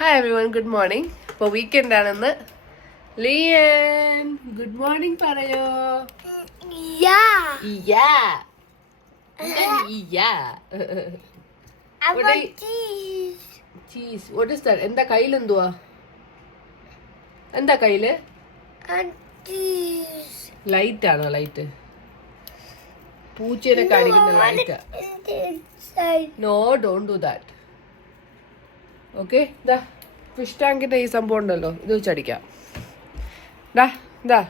Hi everyone good morning ഇപ്പോൾ weekend ആണെന്ന്. ലിയൻ good morning പറയോ. ചീസ് വാട്ട് ഇസ് ദാറ്റ് എന്താ കയ്യിൽ എന്തുവാ? എന്താ കയ്യിൽ? ലൈറ്റ് ആണോ ലൈറ്റ് പൂച്ചേനെ കാണിക്കുന്ന light. No don't do that okay ഇതാ ഫിഷ് ടാങ്കിന്റെ ഈ സംഭവം ഉണ്ടല്ലോ. ഇത് വെച്ചടിക്കാം ഡാ ഇതാ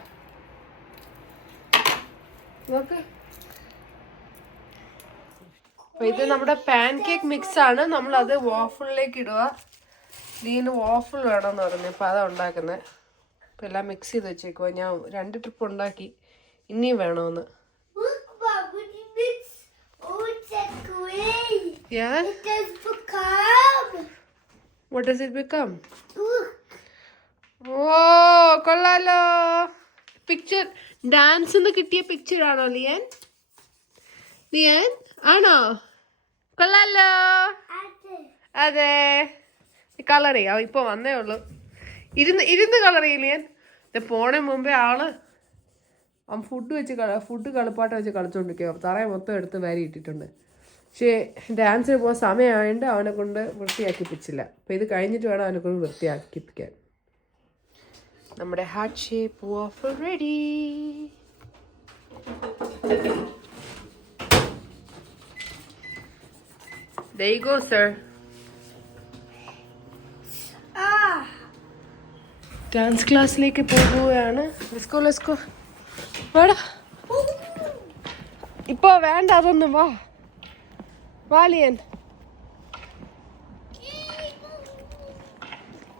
നോക്ക്. അപ്പൊ ഇത് നമ്മുടെ പാൻ കേക്ക് മിക്സ് ആണ്. നമ്മൾ അത് വാഫിളിലേക്ക് ഇടുക ഇതിന് വാഫിൾ വേണമെന്ന് പറഞ്ഞു. അപ്പൊ അതാ ഉണ്ടാക്കുന്നത് അപ്പം എല്ലാം മിക്സ് ചെയ്ത് വെച്ചേക്കുക ഞാൻ രണ്ട് ട്രിപ്പ് ഉണ്ടാക്കി. ഇനിയും വേണമെന്ന്. Oh, It does become. Does it become Look. ഓ കൊള്ളാലോ. പിക്ചർ ഡാൻസ് എന്ന് കിട്ടിയ പിക്ചർ ആണോ ലിയൻ? ലിയൻ ആണോ? കൊള്ളാലോ. അതെ. കളർ ചെയ്യാം. ഇപ്പൊ വന്നേ ഉള്ളൂ. ഇരുന്ന് ഇരുന്ന് കളർ ചെയ്യും ലിയൻ. ഇത് പോണേ മുമ്പേ ആൾ ഫുഡ് വെച്ച് ഫുഡ് കളിപ്പാട്ടം വെച്ച് കളിച്ചോണ്ടിരിക്കുക തറയെ മൊത്തം എടുത്ത് വാരി ഇട്ടിട്ടുണ്ട്. പക്ഷേ ഡാൻസിന് പോകാൻ സമയമായതുകൊണ്ട് അവനെ കൊണ്ട് വൃത്തിയാക്കിപ്പിച്ചില്ല. അപ്പം ഇത് കഴിഞ്ഞിട്ട് വേണം അവനെ കൊണ്ട് വൃത്തിയാക്കിപ്പിക്കാൻ. നമ്മുടെ heart shape of ready. There you go, sir. Ah. Dance ക്ലാസ്സിലേക്ക് പോകുകയാണ്. ലെസ്കോ ലെസ്കോ വേടാ. ഇപ്പൊ വേണ്ട അതൊന്നും വാ. Valien.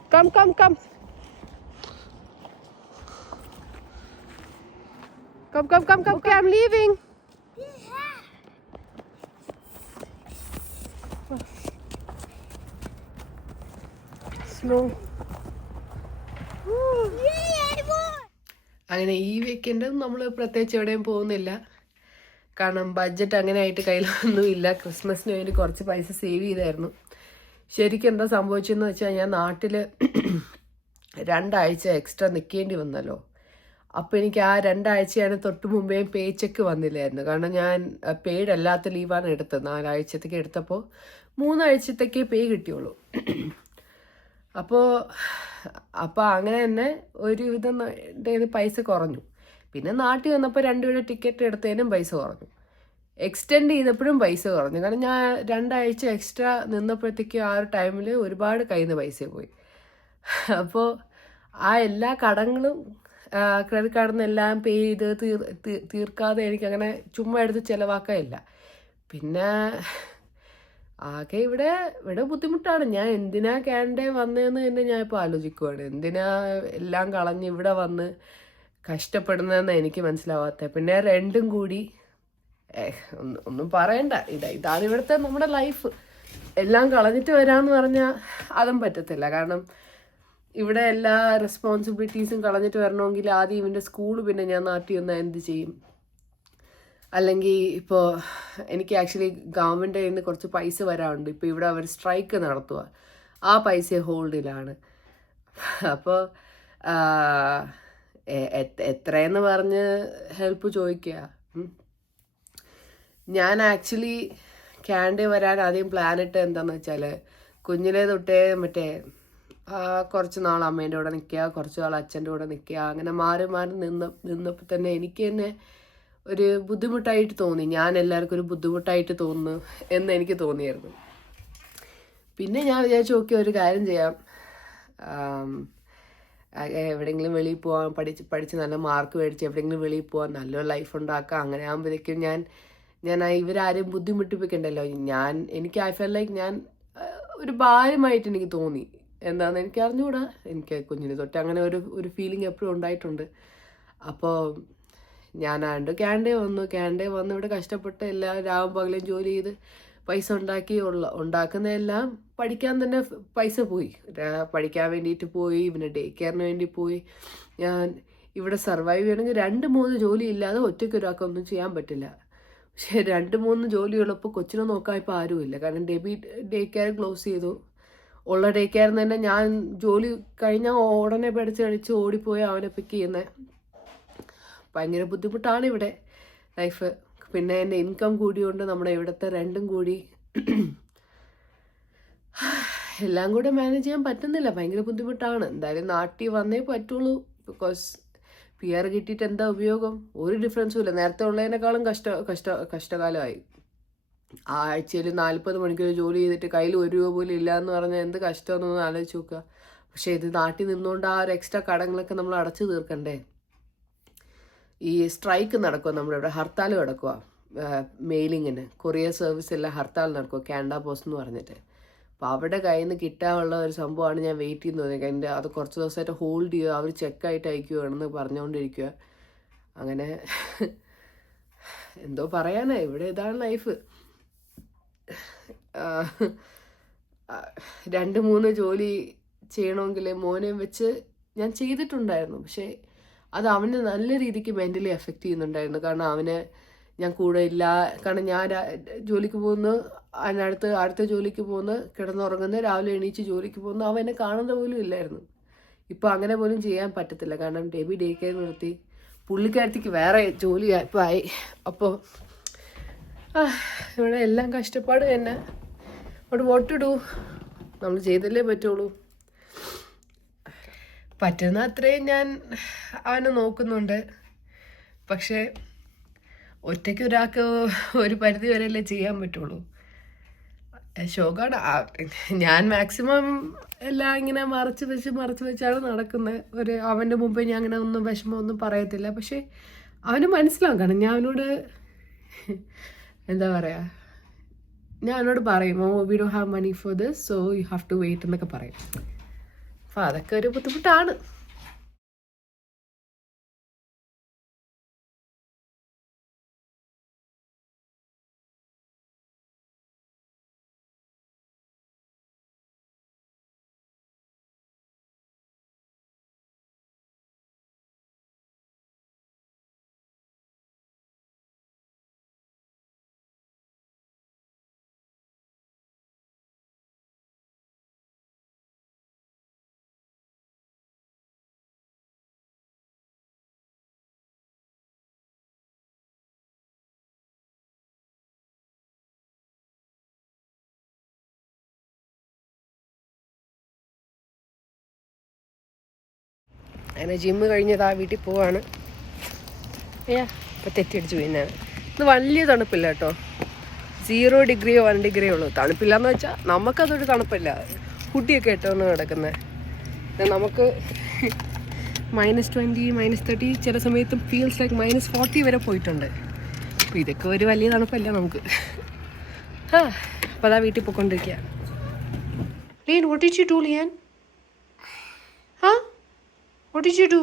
Kom, kom, kom. Kom, kom, kom, kom. okay, I'm leaving. Slow. അങ്ങനെ ഈ വീക്കെൻഡ് നമ്മൾ പ്രത്യേകിച്ച് എവിടെയും പോകുന്നില്ല കാരണം ബഡ്ജറ്റ് അങ്ങനെ ആയിട്ട് കയ്യിലൊന്നുമില്ല ക്രിസ്മസിന് വേണ്ടി കുറച്ച് പൈസ സേവ് ചെയ്തായിരുന്നു. ശരിക്കും എന്താ സംഭവിച്ചതെന്ന് വെച്ചാൽ ഞാൻ നാട്ടിൽ രണ്ടാഴ്ച എക്സ്ട്രാ നിൽക്കേണ്ടി വന്നല്ലോ. അപ്പോൾ എനിക്ക് ആ രണ്ടാഴ്ചയാണ് തൊട്ട് മുമ്പേ പേ ചെക്ക് വന്നില്ലായിരുന്നു. കാരണം ഞാൻ പേയ്ഡ് അല്ലാത്ത ലീവാണ് എടുത്തത്. നാലാഴ്ചത്തേക്ക് എടുത്തപ്പോൾ മൂന്നാഴ്ചത്തേക്കേ പേ കിട്ടിയുള്ളൂ. അപ്പോൾ അപ്പോൾ അങ്ങനെ തന്നെ ഒരുവിധം പൈസ കുറഞ്ഞു. പിന്നെ നാട്ടിൽ വന്നപ്പോൾ രണ്ടുപേരുടെ ടിക്കറ്റ് എടുത്തതിനും പൈസ കുറഞ്ഞു. എക്സ്റ്റെൻഡ് ചെയ്തപ്പോഴും പൈസ കുറഞ്ഞു. കാരണം ഞാൻ രണ്ടാഴ്ച എക്സ്ട്രാ നിന്നപ്പോഴത്തേക്കും ആ ഒരു ടൈമിൽ ഒരുപാട് കയ്യിൽ നിന്ന് പൈസ പോയി. അപ്പോൾ ആ എല്ലാ കടങ്ങളും ക്രെഡിറ്റ് കാർഡിൽ നിന്ന് എല്ലാം പേ ചെയ്ത് തീർ തീർക്കാതെ എനിക്കങ്ങനെ ചുമ്മാ എടുത്ത് ചിലവാക്കാനില്ല പിന്നെ ആകെ ഇവിടെ ഇവിടെ ബുദ്ധിമുട്ടാണ്. ഞാൻ എന്തിനാ കാനഡ വന്നതെന്ന് തന്നെ ഞാൻ ഇപ്പോൾ ആലോചിക്കുവാണ്. എന്തിനാ എല്ലാം കളഞ്ഞ് ഇവിടെ വന്ന് കഷ്ടപ്പെടുന്നതെന്ന് എനിക്ക് മനസ്സിലാവാത്ത. പിന്നെ രണ്ടും കൂടി ഒന്നും പറയണ്ട. ഇതാ ഇതാണ് ഇവിടുത്തെ നമ്മുടെ ലൈഫ് എല്ലാം കളഞ്ഞിട്ട് വരാമെന്ന് പറഞ്ഞാൽ അതും പറ്റത്തില്ല. കാരണം ഇവിടെ എല്ലാ റെസ്പോൺസിബിലിറ്റീസും കളഞ്ഞിട്ട് വരണമെങ്കിൽ ആദ്യം ഇവന്റെ സ്കൂൾ പിന്നെ ഞാൻ നാട്ടിൽ വന്നാൽ എന്ത് ചെയ്യും? അല്ലെങ്കിൽ ഇപ്പോൾ എനിക്ക് ആക്ച്വലി ഗവൺമെന്റ് നിന്ന് കുറച്ച് പൈസ വരാറുണ്ട് ഇപ്പോൾ ഇവിടെ അവർ സ്ട്രൈക്ക് നടത്തുക ആ പൈസ ഹോൾഡിലാണ് അപ്പോൾ എത്രയെന്ന് പറഞ്ഞ് ഹെൽപ്പ് ചോദിക്കുക ഞാൻ ആക്ച്വലി ക്യാൻഡി വരാൻ ആദ്യം പ്ലാൻ ഇട്ട് എന്താണെന്ന് വെച്ചാൽ കുഞ്ഞിലെ തൊട്ടേ മറ്റേ കുറച്ച് നാൾ അമ്മേന്റെ കൂടെ നിൽക്കുക കുറച്ച് നാൾ അച്ഛന്റെ കൂടെ നിൽക്കുക അങ്ങനെ മാറി മാറി നിന്ന് നിന്നപ്പോൾ തന്നെ എനിക്ക് തന്നെ ഒരു ബുദ്ധിമുട്ടായിട്ട് തോന്നി. ഞാൻ എല്ലാവർക്കും ഒരു ബുദ്ധിമുട്ടായിട്ട് തോന്നുന്നു എന്ന് എനിക്ക് തോന്നിയായിരുന്നു. പിന്നെ ഞാൻ വിചാരിച്ചു നോക്കിയ ഒരു കാര്യം ചെയ്യാം. എവിടെയെങ്കിലും വെളിയിൽ പോകാൻ പഠിച്ച് പഠിച്ച് നല്ല മാർക്ക് മേടിച്ച് എവിടെയെങ്കിലും വെളിയിൽ പോകാൻ നല്ലൊരു ലൈഫ് ഉണ്ടാക്കാം. അങ്ങനെ ആകുമ്പോഴേക്കും ഞാൻ ഞാൻ ഇവരാരെയും ബുദ്ധിമുട്ടിപ്പിക്കണ്ടല്ലോ. ഞാൻ എനിക്ക് ഐ ഫെൽ ലൈക്ക് ഞാൻ ഒരു ഭാരമായിട്ട് എനിക്ക് തോന്നി. എന്താണെന്ന് എനിക്ക് അറിഞ്ഞുകൂടാ എനിക്ക് കുഞ്ഞിന് തൊട്ട് അങ്ങനെ ഒരു ഒരു ഫീലിംഗ് എപ്പോഴും ഉണ്ടായിട്ടുണ്ട്. അപ്പോൾ ഞാനാണ്ട് ക്യാൻഡേ വന്നു. ക്യാൻഡേ വന്ന് ഇവിടെ കഷ്ടപ്പെട്ട് എല്ലാ രാവും പകലും ജോലി ചെയ്ത് പൈസ ഉണ്ടാക്കി ഉള്ള ഉണ്ടാക്കുന്നതെല്ലാം പഠിക്കാൻ തന്നെ പൈസ പോയി. പഠിക്കാൻ വേണ്ടിയിട്ട് പോയി പിന്നെ ഡേ കെയറിന് വേണ്ടി പോയി. ഞാൻ ഇവിടെ സർവൈവ് ചെയ്യണമെങ്കിൽ രണ്ട് മൂന്ന് ജോലി ഇല്ലാതെ ഒറ്റയ്ക്ക് ഒരാൾക്കൊന്നും ചെയ്യാൻ പറ്റില്ല. പക്ഷെ രണ്ട് മൂന്ന് ജോലിയുള്ളപ്പോൾ കൊച്ചിനെ നോക്കാൻ ഇപ്പോൾ ആരുമില്ല കാരണം ഡെബി ഡേ കെയർ ക്ലോസ് ചെയ്തു. ഉള്ള ഡേ കെയർ തന്നെ ഞാൻ ജോലി കഴിഞ്ഞാൽ ഉടനെ പഠിച്ച് കഴിച്ച് ഓടിപ്പോയി അവനെ പിക്ക് ചെയ്യുന്നത്. ഭയങ്കര ബുദ്ധിമുട്ടാണ് ഇവിടെ ലൈഫ് പിന്നെ എന്റെ ഇൻകം കൂടിയുകൊണ്ട് നമ്മുടെ ഇവിടുത്തെ രണ്ടും കൂടി എല്ലാം കൂടെ മാനേജ് ചെയ്യാൻ പറ്റുന്നില്ല. ഭയങ്കര ബുദ്ധിമുട്ടാണ്. എന്തായാലും നാട്ടിൽ വന്നേ പറ്റുള്ളൂ. ബിക്കോസ് പി ആർ കിട്ടിയിട്ട് എന്താ ഉപയോഗം? ഒരു ഡിഫറൻസും ഇല്ല. നേരത്തെ ഉള്ളതിനേക്കാളും കഷ്ട കഷ്ട കഷ്ടകാലമായി. ആഴ്ചയിൽ നാൽപ്പത് മണിക്കൂർ ജോലി ചെയ്തിട്ട് കയ്യിൽ ഒരു രൂപ പോലും ഇല്ല എന്ന് പറഞ്ഞാൽ എന്ത് കഷ്ടമെന്നൊന്ന് ആലോചിച്ച് നോക്കുക. പക്ഷേ ഇത് നാട്ടിൽ നിന്നുകൊണ്ട് ആ ഒരു എക്സ്ട്രാ കടങ്ങളൊക്കെ നമ്മൾ അടച്ചു തീർക്കണ്ടേ? ഈ സ്ട്രൈക്ക് നടക്കുക നമ്മുടെ ഇവിടെ ഹർത്താൽ നടക്കുക മെയിലിങ്ങിന്. കൊറിയർ സർവീസ് എല്ലാം ഹർത്താൽ നടക്കുക കാനഡ പോസ്റ്റ് എന്ന് പറഞ്ഞിട്ട്. അപ്പോൾ അവിടെ കയ്യിൽ നിന്ന് കിട്ടാനുള്ള ഒരു സംഭവമാണ് ഞാൻ വെയിറ്റ് ചെയ്യുന്നത്. എന്റെ അത് കുറച്ച് ദിവസമായിട്ട് ഹോൾഡ് ചെയ്യുക അവർ ചെക്കായിട്ട് അയക്കുകയാണെന്ന് പറഞ്ഞുകൊണ്ടിരിക്കുക അങ്ങനെ എന്തോ പറയാനാ ഇവിടെ ഇതാണ് ലൈഫ്. രണ്ട് മൂന്ന് ജോലി ചെയ്യണമെങ്കിൽ മോനെ വെച്ച് ഞാൻ ചെയ്തിട്ടുണ്ടായിരുന്നു. പക്ഷേ അത് അവനെ നല്ല രീതിക്ക് മെന്റലി എഫക്റ്റ് ചെയ്യുന്നുണ്ടായിരുന്നു. കാരണം അവന് ഞാൻ കൂടെ ഇല്ല. കാരണം ഞാൻ ജോലിക്ക് പോകുന്നു. അതിനടുത്ത് അടുത്ത ജോലിക്ക് പോകുന്നു. കിടന്നുറങ്ങുന്നു. രാവിലെ എണീച്ച് ജോലിക്ക് പോകുന്നു. അവൻ എന്നെ കാണുന്ന പോലും ഇല്ലായിരുന്നു. ഇപ്പോൾ അങ്ങനെ പോലും ചെയ്യാൻ പറ്റത്തില്ല. കാരണം ഡെബി ഡേ കെയർ നിർത്തി. പുള്ളിക്കാരത്തേക്ക് വേറെ ജോലി ഇപ്പോൾ ആയി. അപ്പോൾ ഇവിടെ എല്ലാം കഷ്ടപ്പാട് തന്നെ. അവിടെ വോട്ട് ഡു നമ്മൾ ചെയ്തല്ലേ പറ്റുള്ളൂ. പറ്റുന്ന അത്രയും ഞാൻ അവനെ നോക്കുന്നുണ്ട്. പക്ഷേ ഒറ്റയ്ക്ക് ഒരാൾക്ക് ഒരു പരിധി വരെയല്ലേ ചെയ്യാൻ പറ്റുള്ളൂ. ശോകാണ് ഞാൻ മാക്സിമം എല്ലാം ഇങ്ങനെ മറച്ച് വെച്ച് മറച്ച് വെച്ചാണ് നടക്കുന്നത്. ഒരു അവന്റെ മുമ്പേ ഞാൻ അങ്ങനെ ഒന്നും വിഷമമൊന്നും പറയത്തില്ല. പക്ഷേ അവന് മനസ്സിലാക്കണം. ഞാൻ അവനോട് എന്താ പറയുക ഞാൻ അവനോട് പറയും ഓ we do have money for this so you have to wait എന്നൊക്കെ പറയും. അപ്പോൾ അതൊക്കെ ഒരു ബുദ്ധിമുട്ടാണ്. അങ്ങനെ ജിമ്മ് കഴിഞ്ഞതാ വീട്ടിൽ പോവാണ്. ഏ ഇപ്പം തെറ്റിയടിച്ച് വീണാണ് ഇന്ന് വലിയ തണുപ്പില്ല കേട്ടോ. സീറോ ഡിഗ്രിയോ വൺ ഡിഗ്രിയോ ഉള്ളൂ. തണുപ്പില്ല എന്ന് വെച്ചാൽ നമുക്കതൊരു തണുപ്പില്ല. കുട്ടിയൊക്കെ ഇട്ടോന്ന് കിടക്കുന്നത് നമുക്ക് മൈനസ് ട്വന്റി മൈനസ് തേർട്ടി ചില സമയത്തും ഫീൽസ് ലൈക്ക് മൈനസ് ഫോർട്ടി വരെ പോയിട്ടുണ്ട്. അപ്പോൾ ഇതൊക്കെ ഒരു വലിയ തണുപ്പല്ല നമുക്ക്. ആ അപ്പോൾ അതാ വീട്ടിൽ പോയിക്കൊണ്ടിരിക്കുക Liyan what you do Liyan? Huh? What did you do?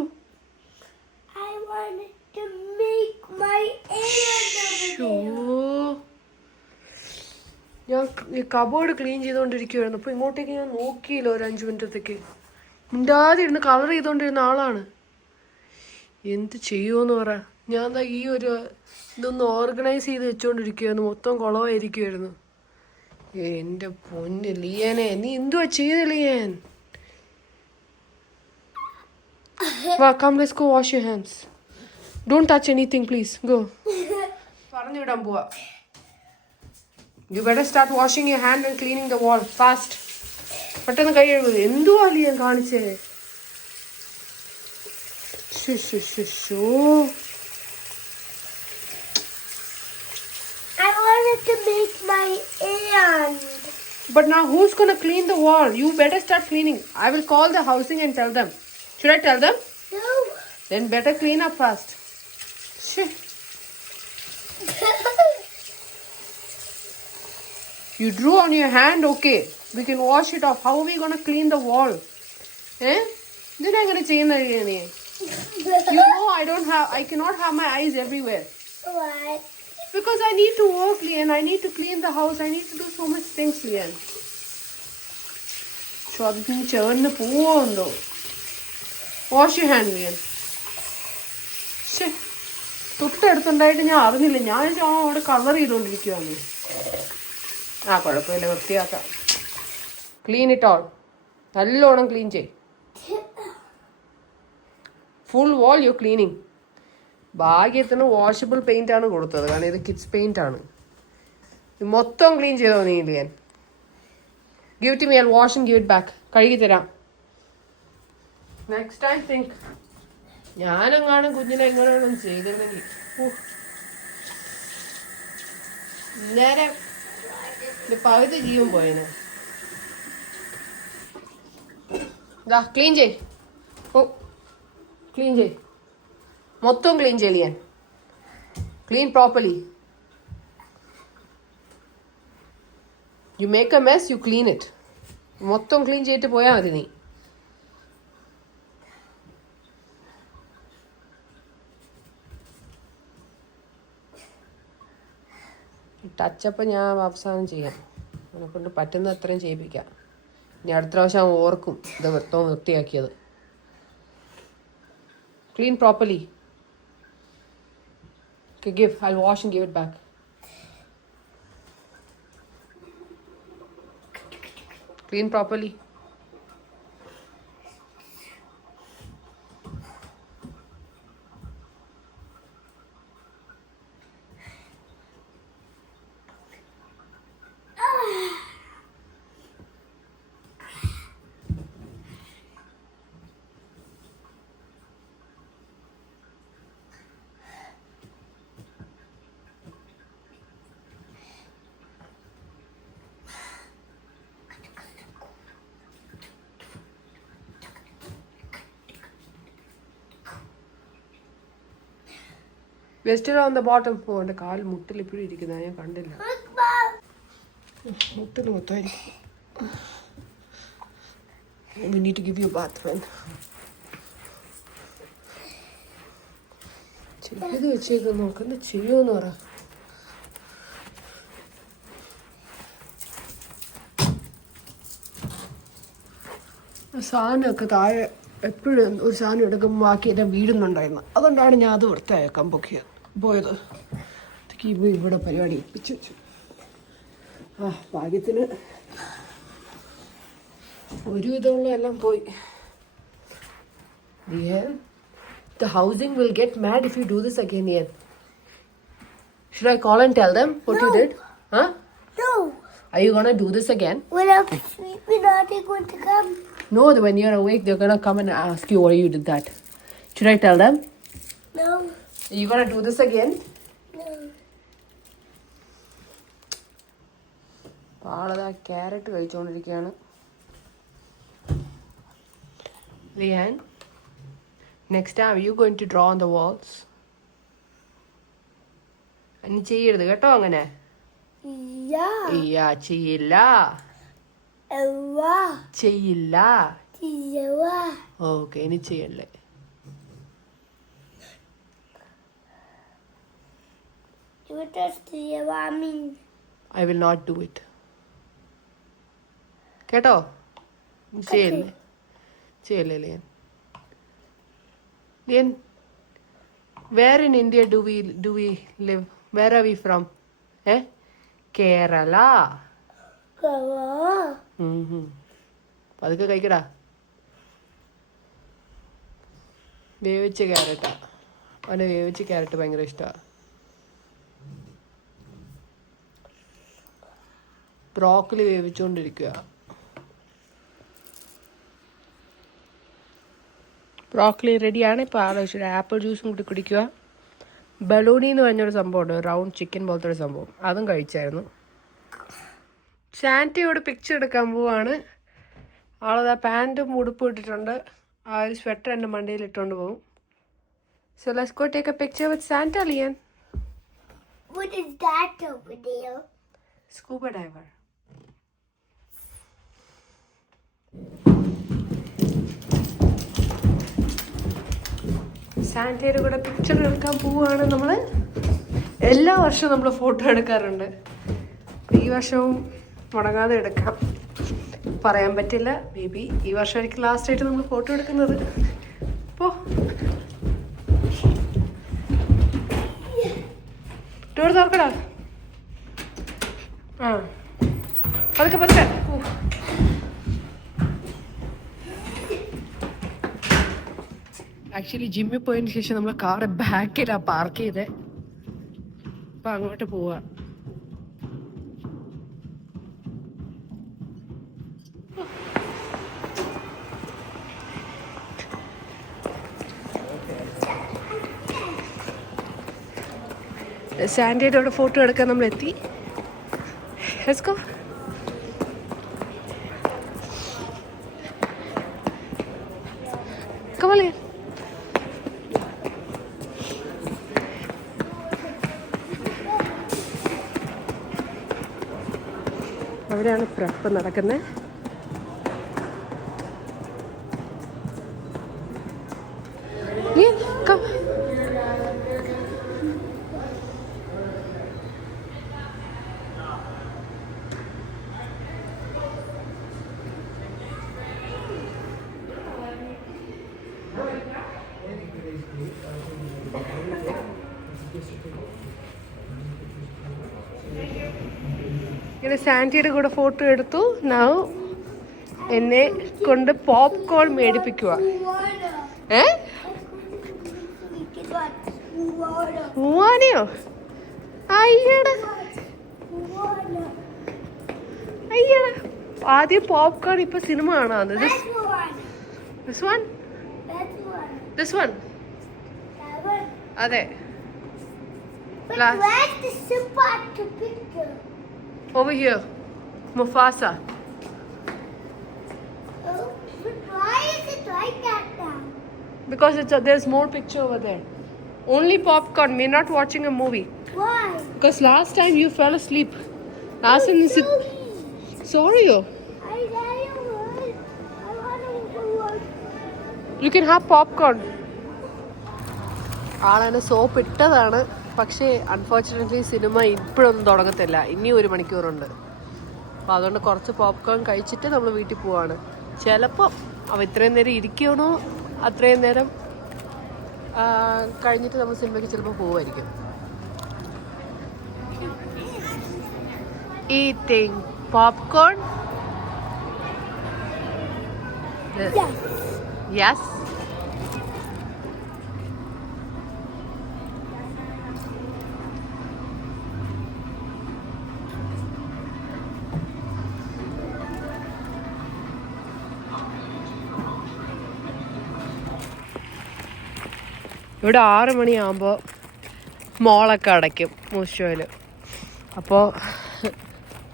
I wanted to make my oh ഞാൻ കബോർഡ് ക്ലീൻ ചെയ്തുകൊണ്ടിരിക്കുകയായിരുന്നു അപ്പോൾ ഇങ്ങോട്ടേക്ക് ഞാൻ നോക്കിയില്ല ഒരു അഞ്ച് മിനിറ്റത്തേക്ക്. മിണ്ടാതെ ഇരുന്ന് കളർ ചെയ്തുകൊണ്ടിരുന്ന ആളാണ്. എന്ത് ചെയ്യുമെന്ന് പറ. ഞാൻ ഈ ഒരു ഇതൊന്ന് ഓർഗനൈസ് ചെയ്ത് വെച്ചുകൊണ്ടിരിക്കുകയായിരുന്നു മൊത്തം കുളമായിരിക്കുമായിരുന്നു എന്റെ പൊന്ന് ലിയനെ നീ എന്തുവാ ചെയ്ത ലിയാൻ? വാ come let's go wash your hands don't touch anything please go പറഞ്ഞു വിടാൻ പോവാ you better start washing your hand and cleaning the wall fast പെട്ടെന്ന് കൈ കഴുകുക എന്തുവാ ലിയാൻ കാണിച്ചേ ശ്ശോ, ശ്ശോ, ശ്ശോ, ശ്ശോ. I wanted to make my hand. But now who's gonna clean the wall? You better start cleaning. I will call the housing and tell them. Should I tell them? No. Then better clean up fast. You drew on your hand, okay. We can wash it off. How are we gonna clean the wall? Eh? Then I'm gonna change the DNA. you know I don't have I cannot have my eyes everywhere. Why? Because I need to work, Lian. I need to clean the house. I need to do so much things, Lian. Shopping churn the poor though. Wash you hand Liyan ശേ തൊട്ടടുത്തുണ്ടായിട്ട് ഞാൻ അറിഞ്ഞില്ല. ഞാൻ അവിടെ colour ചെയ്തുകൊണ്ടിരിക്കുവാണ് ആ കുഴപ്പമില്ല വൃത്തിയാക്കാം. Clean ഇട്ടോൾ നല്ലോണം clean ചെയ്. ഫുൾ വാൾ യു ക്ലീനിങ് ഭാഗ്യത്തിന് വാഷബിൾ പെയിന്റ് ആണ് കൊടുത്തത്. കാരണം ഇത് കിഡ്സ് പെയിന്റ് ആണ്. മൊത്തം ക്ലീൻ ചെയ്തോ നീ ഇല്ല give to me I wash and give it back കഴുകി തരാം നെക്സ്റ്റ് ടൈം തിങ്ക് ഞാനെങ്ങാനും കുഞ്ഞിനെ എങ്ങനെയാണ് ചെയ്തിരുന്നെങ്കിൽ. നേരെ ഇത് പകുതി ജീവൻ പോയേനെ. ദാ ക്ലീൻ ചെയ്. ഓ ക്ലീൻ ചെയ്. മൊത്തം ക്ലീൻ ചെയ്യാൻ clean properly. You make a mess you clean it മൊത്തം ക്ലീൻ ചെയ്തിട്ട് പോയാൽ മതി നീ. ടച്ചപ്പ് ഞാൻ അവസാനം ചെയ്യാം. അവനെ കൊണ്ട് പറ്റുന്ന അത്രയും ചെയ്യിപ്പിക്കാം. ഇനി അടുത്ത പ്രാവശ്യം ഓർക്കും ഇത് മൊത്തം വൃത്തിയാക്കിയത്. Clean properly give I wash and give it back clean properly വെസ്റ്റർ on the bottom. എന്റെ കാൽ മുട്ടിൽ ഇപ്പോഴും ഇരിക്കുന്ന ഞാൻ കണ്ടില്ല. മുട്ടിൽ മൊത്തമായിരിക്കും We need to give you a bath, man. ചെയ്ത് വെച്ചേക്ക് നോക്ക് എന്താ ചെയ്യുമെന്ന് പറ. സാധനമൊക്കെ താഴെ എപ്പോഴും ഒരു സാധനം എടുക്കുമ്പോൾ ബാക്കി എല്ലാം വീഴുന്നുണ്ടായിരുന്നു. അതുകൊണ്ടാണ് ഞാൻ അത് വൃത്തിയാക്കാൻ പൊക്കിയത്. പോയത് ഇതൊക്കെ ഇവ ഇവിടെ പരിപാടി ഏൽപ്പിച്ചു വെച്ചു ആ ഭാഗ്യത്തിന് ഒരുവിധമുള്ള എല്ലാം പോയി Diane, the housing will get mad if you do this again, Ian. Should I call and tell them what you No. did? Huh? No. Are you gonna do this again? When I'm sleeping, are they going to come? No, when you're awake, they're gonna come and ask you why you did that. Should I tell them? No. Are you gonna do this again? No. ആളതാ carrot കഴിച്ചുകൊണ്ടിരിക്കുകയാണ് Riyan next time you going to draw on the walls ഇനി ചെയ്യരുത് കേട്ടോ അങ്ങനെ ചെയ്യില്ല Ewa. ചെയ്യില്ല. Okay ഇനി ചെയ്യല്ലേ You just Ewa mean. I will not do it കേട്ടോ? ചെയ്യല്ലേ? ചെയ്യല്ലേ Liyan? Liyan where in India do we do we live where are we from ഏ? കേരള. പതുക്കെ കഴിക്കടാ. വേവിച്ച ക്യാരറ്റാ. അവന് വേവിച്ച ക്യാരറ്റ് ഭയങ്കര ഇഷ്ടമാണ് ബ്രോക്കലി വേവിച്ചുകൊണ്ടിരിക്കുക ബ്രോക്കലി റെഡിയാണ് ഇപ്പോൾ ആലോചിച്ചിട്ട് ആപ്പിൾ ജ്യൂസും കൂടി കുടിക്കുക ബലൂണി എന്ന് പറഞ്ഞൊരു സംഭവമുണ്ട്. റൗണ്ട് ചിക്കൻ പോലത്തെ ഒരു സംഭവം. അതും കഴിച്ചായിരുന്നു. ചാന്റിയോട് പിക്ചർ എടുക്കാൻ പോവാണ്. ആളത് ആ പാന്റും ഉടുപ്പും ഇട്ടിട്ടുണ്ട്. ആ ഒരു സ്വെറ്റർ എന്റെ മണ്ടിയിൽ ഇട്ടുകൊണ്ട് പോകും so let's go take a picture with Santa Liyan What is that over there? സാന്റയുടെ കൂടെ പിക്ചർ എടുക്കാൻ പോവുകയാണ് നമ്മൾ എല്ലാ വർഷവും നമ്മൾ ഫോട്ടോ എടുക്കാറുണ്ട്. ഈ വർഷവും മുടങ്ങാതെ എടുക്കാം. പറയാൻ പറ്റില്ല. മേ ബി ഈ വർഷമായിരിക്കും ലാസ്റ്റ് ആയിട്ട് നമ്മൾ ഫോട്ടോ എടുക്കുന്നത്. പോ. ഡോർ തുറക്കടാ ആ. പതുക്കെ പതുക്കെ. ഊ. ആക്ച്വലി ജിമ്മിൽ പോയതിന് ശേഷം നമ്മൾ കാറ് ബാക്കിലാണ് പാർക്ക് ചെയ്തേ. അപ്പൊ അങ്ങോട്ട് പോവാ. സാൻഡിയുടെ ഫോട്ടോ എടുക്കാൻ നമ്മൾ എത്തി. Let's go. അവിടെയാണ് പ്രപ്പ് നടക്കുന്നത് Come. ശാന്റിയുടെ കൂടെ ഫോട്ടോ എടുത്തു. നൗ എന്നെ കൊണ്ട് പോപ്കോൺ മേടിപ്പിക്കുക ഏ? മൂവാനെയോ? അയ്യട. ആദ്യം പോപ്കോൺ ഇപ്പൊ സിനിമ കാണാന്ന് അതെ. Last. But where's the super to picture? Over here Mufasa Oh, but why is it like that now? because it's a, there's more picture over there only popcorn we're not watching a movie Why? because last time you fell asleep last time you sit Sorry. sorry yo I, I, want- I want to watch. You can have popcorn ആളെന്നെ soap ഇട്ടതാണ് പക്ഷേ unfortunately cinema ഇപ്പോഴൊന്നും തുടങ്ങത്തില്ല. ഇനി ഒരു മണിക്കൂറുണ്ട്. അപ്പോൾ അതുകൊണ്ട് കുറച്ച് popcorn കഴിച്ചിട്ട് നമ്മൾ വീട്ടിൽ പോവാണ്. ചിലപ്പോൾ അവ ഇത്രയും നേരം ഇരിക്കണോ അത്രയും നേരം കഴിഞ്ഞിട്ട് നമ്മൾ സിനിമയ്ക്ക് ചിലപ്പോൾ പോവുമായിരിക്കും. Eating popcorn. യെസ് ഇവിടെ ആറ് മണിയാകുമ്പോൾ മോളൊക്കെ അടയ്ക്കും മൂശോയിൽ അപ്പോൾ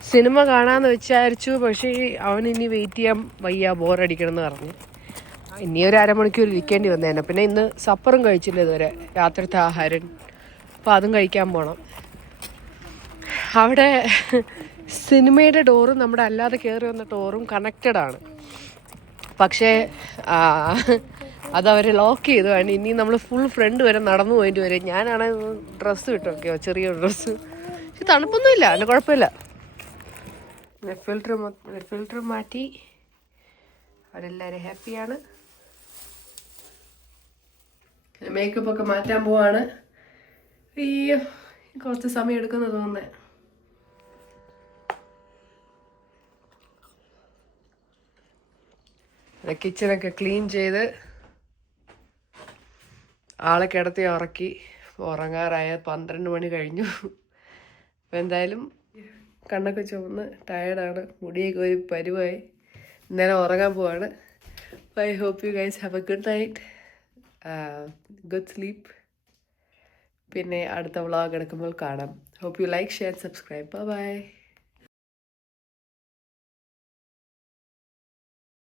സിനിമ കാണാമെന്ന് വിചാരിച്ചു പക്ഷേ അവൻ ഇനി വെയിറ്റ് ചെയ്യാൻ വയ്യ ബോറടിക്കണം എന്ന് പറഞ്ഞു. ഇനി ഒരു അരമണിക്കൂർ ഇരിക്കേണ്ടി വന്നേനെ പിന്നെ ഇന്ന് സപ്പറും കഴിച്ചില്ല ഇതുവരെ. രാത്രിത്തെ ആഹാരം. അപ്പോൾ അതും കഴിക്കാൻ പോകണം അവിടെ സിനിമയുടെ ഡോറും നമ്മുടെ അല്ലാതെ കയറി വന്ന ഡോറും കണക്റ്റഡ് ആണ്. പക്ഷേ ആ, അവർ ലോക്ക് ചെയ്തു. ആണ് ഇനി നമ്മൾ ഫുൾ ഫ്രണ്ട് വരെ നടന്നു പോയിട്ട് വരും. ഞാനാണ് ഡ്രസ്സ് കിട്ടുമൊക്കെയോ ചെറിയ ഡ്രസ്സ് പക്ഷെ തണുപ്പൊന്നുമില്ല അതിന് കുഴപ്പമില്ല. ഫിൽറ്റർ ഫിൽറ്റർ മാറ്റി. അവരെല്ലാവരും ഹാപ്പിയാണ് മേക്കപ്പ് ഒക്കെ മാറ്റാൻ പോവാണ്. അയ്യോ കുറച്ച് സമയം എടുക്കുന്ന തോന്നുന്നേ. കിച്ചണൊക്കെ ക്ലീൻ ചെയ്ത് ആളെ കിടത്തി ഉറക്കി. ഉറങ്ങാറായ പന്ത്രണ്ട് മണി കഴിഞ്ഞു. അപ്പം എന്തായാലും കണ്ണൊക്കെ ചുവന്ന് ടയർഡാണ് മുടിയൊക്കെ ഒരു പരുവായി. ഇന്നലെ ഉറങ്ങാൻ പോവാണ്. I hope you guys have a good night good sleep പിന്നെ അടുത്ത വ്ളോഗ് എടുക്കുമ്പോൾ കാണാം. Hope you like share subscribe bye